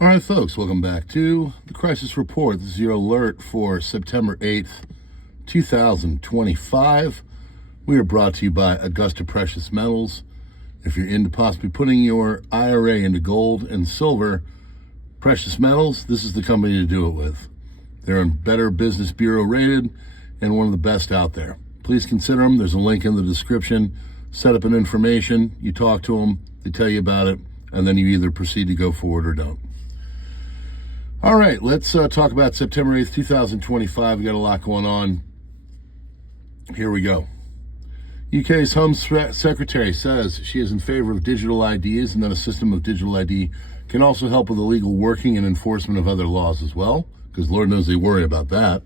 All right, folks, welcome back to the Crisis Report. This is your alert for September 8th, 2025. We are brought to you by Augusta Precious Metals. If you're into possibly putting your IRA into gold and silver, precious metals, this is the company to do it with. They're in Better Business Bureau rated and one of the best out there. Please consider them. There's a link in the description. Set up an information. You talk to them. They tell you about it. And then you either proceed to go forward or don't. All right, let's talk about September 8th, 2025. We got a lot going on. Here we go. UK's Home Secretary says she is in favor of digital IDs and that a system of digital ID can also help with the legal working and enforcement of other laws as well, because Lord knows they worry about that.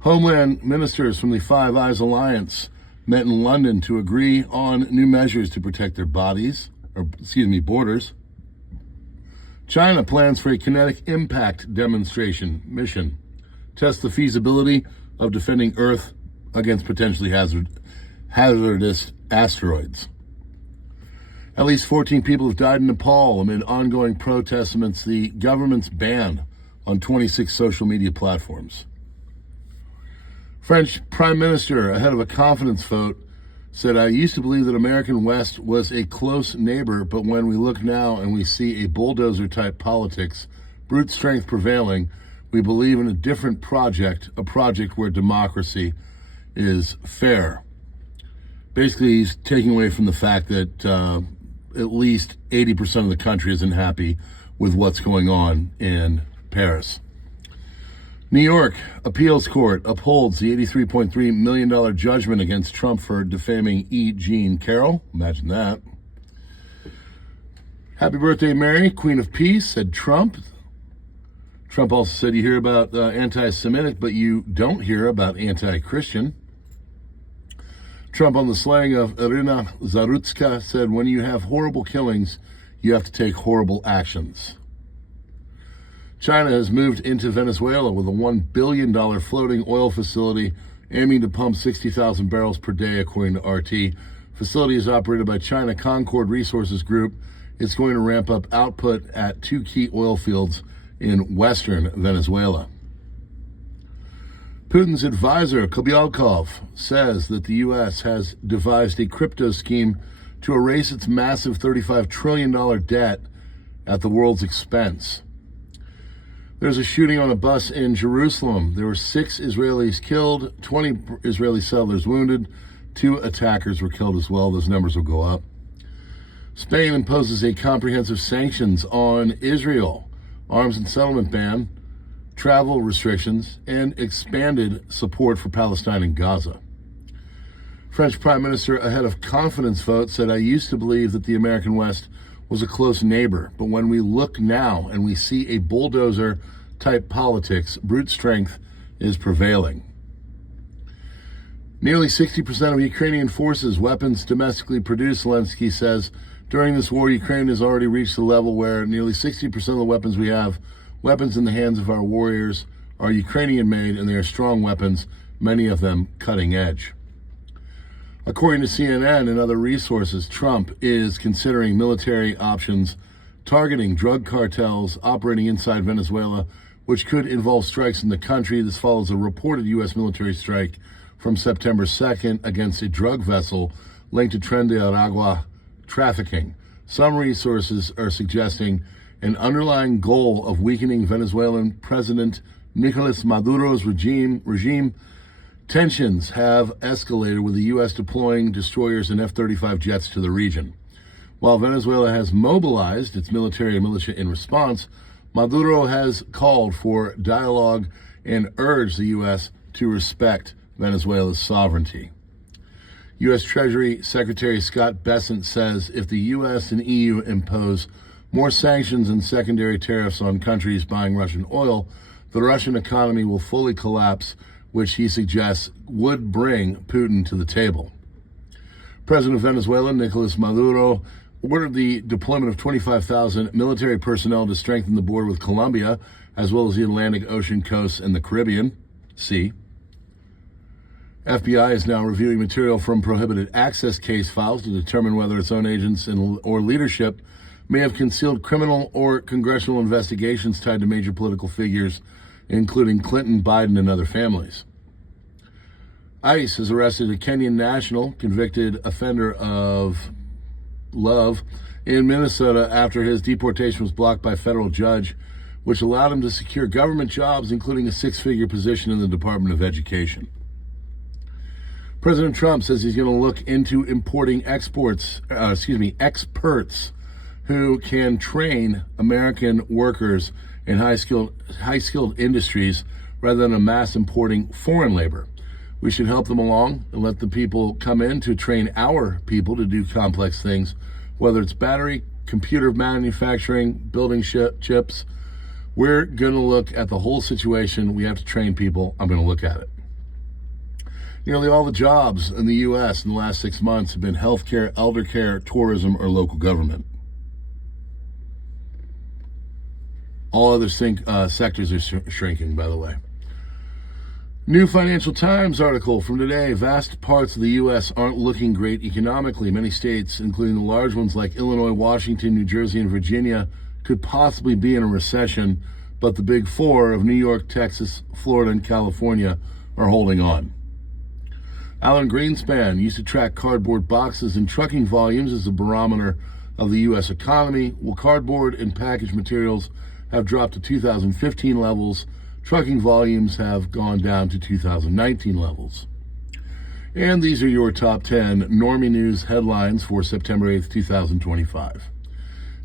Homeland ministers from the Five Eyes Alliance met in London to agree on new measures to protect their borders. China plans for a kinetic impact demonstration mission. Test the feasibility of defending Earth against potentially hazardous asteroids. At least 14 people have died in Nepal amid ongoing protests amidst the government's ban on 26 social media platforms. French Prime Minister, ahead of a confidence vote, said, "I used to believe that American West was a close neighbor, but when we look now and we see a bulldozer-type politics, brute strength prevailing, we believe in a different project, a project where democracy is fair." Basically, he's taking away from the fact that at least 80% of the country isn't happy with what's going on in Paris. New York Appeals Court upholds the $83.3 million judgment against Trump for defaming E. Jean Carroll. Imagine that. Happy birthday, Mary, Queen of Peace, said Trump. Trump also said you hear about anti-Semitic, but you don't hear about anti-Christian. Trump, on the slang of Irina Zarutska, said, when you have horrible killings, you have to take horrible actions. China has moved into Venezuela with a $1 billion floating oil facility aiming to pump 60,000 barrels per day, according to RT. Facility is operated by China Concord Resources Group. It's going to ramp up output at two key oil fields in western Venezuela. Putin's advisor, Kobyalkov, says that the U.S. has devised a crypto scheme to erase its massive $35 trillion debt at the world's expense. There's a shooting on a bus in Jerusalem. There were 6 Israelis killed, 20 Israeli settlers wounded. 2 attackers were killed as well. Those numbers will go up. Spain imposes a comprehensive sanctions on Israel, arms and settlement ban, travel restrictions, and expanded support for Palestine and Gaza. French Prime Minister, ahead of confidence vote, said, "I used to believe that the American West was a close neighbor, but when we look now and we see a bulldozer-type politics, brute strength is prevailing." Nearly 60% of Ukrainian forces' weapons domestically produced, Zelensky says. During this war, Ukraine has already reached the level where nearly 60% of the weapons we have, weapons in the hands of our warriors, are Ukrainian-made, and they are strong weapons, many of them cutting edge. According to CNN and other resources, Trump is considering military options targeting drug cartels operating inside Venezuela, which could involve strikes in the country. This follows a reported U.S. military strike from September 2nd against a drug vessel linked to Tren de Aragua trafficking. Some resources are suggesting an underlying goal of weakening Venezuelan President Nicolas Maduro's regime. Tensions have escalated with the U.S. deploying destroyers and F-35 jets to the region. While Venezuela has mobilized its military and militia in response, Maduro has called for dialogue and urged the U.S. to respect Venezuela's sovereignty. U.S. Treasury Secretary Scott Bessent says if the U.S. and EU impose more sanctions and secondary tariffs on countries buying Russian oil, the Russian economy will fully collapse, which he suggests would bring Putin to the table. President of Venezuela, Nicolas Maduro, ordered the deployment of 25,000 military personnel to strengthen the border with Colombia, as well as the Atlantic Ocean coast and the Caribbean Sea. FBI is now reviewing material from prohibited access case files to determine whether its own agents or leadership may have concealed criminal or congressional investigations tied to major political figures, including Clinton, Biden, and other families. ICE has arrested a Kenyan national convicted offender of love in Minnesota after his deportation was blocked by a federal judge, which allowed him to secure government jobs, including a six-figure position in the Department of Education. President Trump says he's going to look into importing experts who can train American workers in high-skilled industries rather than a mass importing foreign labor. We should help them along and let the people come in to train our people to do complex things, whether it's battery, computer manufacturing, building chips. We're going to look at the whole situation. We have to train people. I'm going to look at it. Nearly all the jobs in the U.S. in the last 6 months have been healthcare, elder care, tourism, or local government. All other sectors are shrinking, by the way. New Financial Times article from today. Vast parts of the U.S. aren't looking great economically. Many states, including the large ones like Illinois, Washington, New Jersey, and Virginia, could possibly be in a recession, but the big four of New York, Texas, Florida, and California are holding on. Alan Greenspan used to track cardboard boxes and trucking volumes as a barometer of the U.S. economy. Well, cardboard and packaged materials have dropped to 2015 levels. Trucking volumes have gone down to 2019 levels. And these are your top 10 Normie News headlines for September 8th, 2025.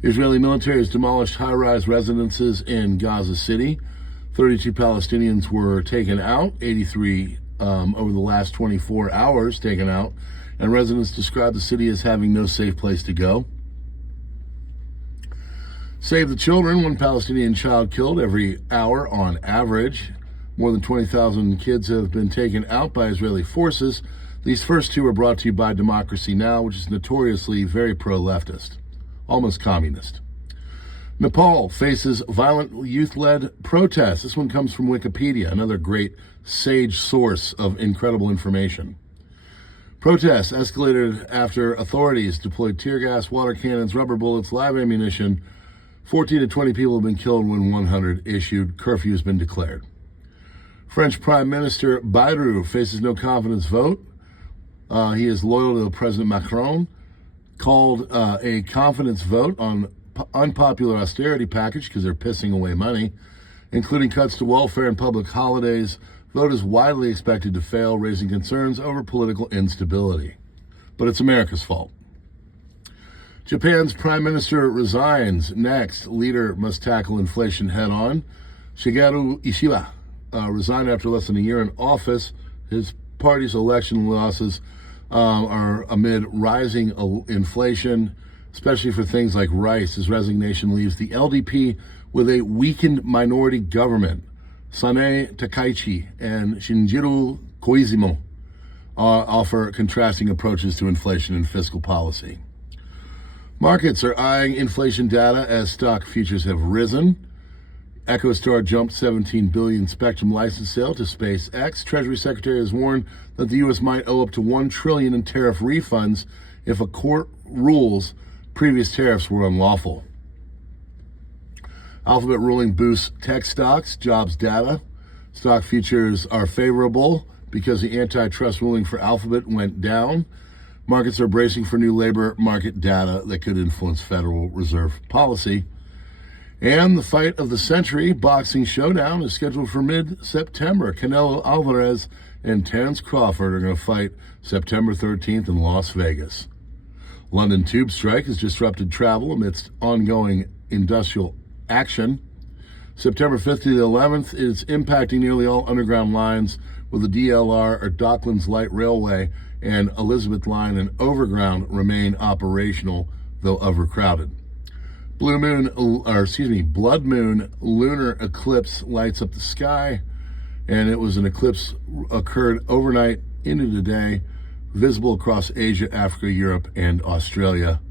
Israeli military has demolished high-rise residences in Gaza City. 32 Palestinians were taken out, 83 over the last 24 hours taken out, and residents describe the city as having no safe place to go. Save the Children, one Palestinian child killed every hour on average. More than 20,000 kids have been taken out by Israeli forces. These first two are brought to you by Democracy Now!, which is notoriously very pro-leftist, almost communist. Nepal faces violent youth-led protests. This one comes from Wikipedia, another great sage source of incredible information. Protests escalated after authorities deployed tear gas, water cannons, rubber bullets, live ammunition. 14 to 20 people have been killed when 100 issued. Curfew has been declared. French Prime Minister Bayrou faces no confidence vote. He is loyal to President Macron. Called a confidence vote on unpopular austerity package because they're pissing away money, including cuts to welfare and public holidays. Vote is widely expected to fail, raising concerns over political instability. But it's America's fault. Japan's prime minister resigns. Next, leader must tackle inflation head-on. Shigeru Ishiba resigned after less than a year in office. His party's election losses are amid rising inflation, especially for things like rice. His resignation leaves the LDP with a weakened minority government. Sanae Takaichi and Shinjiro Koizumi offer contrasting approaches to inflation and fiscal policy. Markets are eyeing inflation data as stock futures have risen. EchoStar jumped $17 billion spectrum license sale to SpaceX. Treasury Secretary has warned that the U.S. might owe up to $1 trillion in tariff refunds if a court rules previous tariffs were unlawful. Alphabet ruling boosts tech stocks, jobs data. Stock futures are favorable because the antitrust ruling for Alphabet went down. Markets are bracing for new labor market data that could influence Federal Reserve policy. And the fight of the century boxing showdown is scheduled for mid-September. Canelo Alvarez and Terence Crawford are going to fight September 13th in Las Vegas. London tube strike has disrupted travel amidst ongoing industrial action. September 5th to the 11th is impacting nearly all underground lines, with the DLR or Docklands Light Railway and Elizabeth Line and Overground remain operational, though overcrowded. Blood moon lunar eclipse lights up the sky, and it was an eclipse occurred overnight into today, visible across Asia, Africa, Europe, and Australia,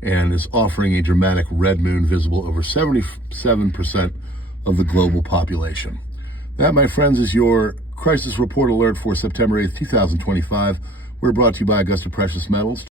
and is offering a dramatic red moon visible over 77% of the global population. That, my friends, is your crisis report alert for September 8th, 2025. We're brought to you by Augusta Precious Metals.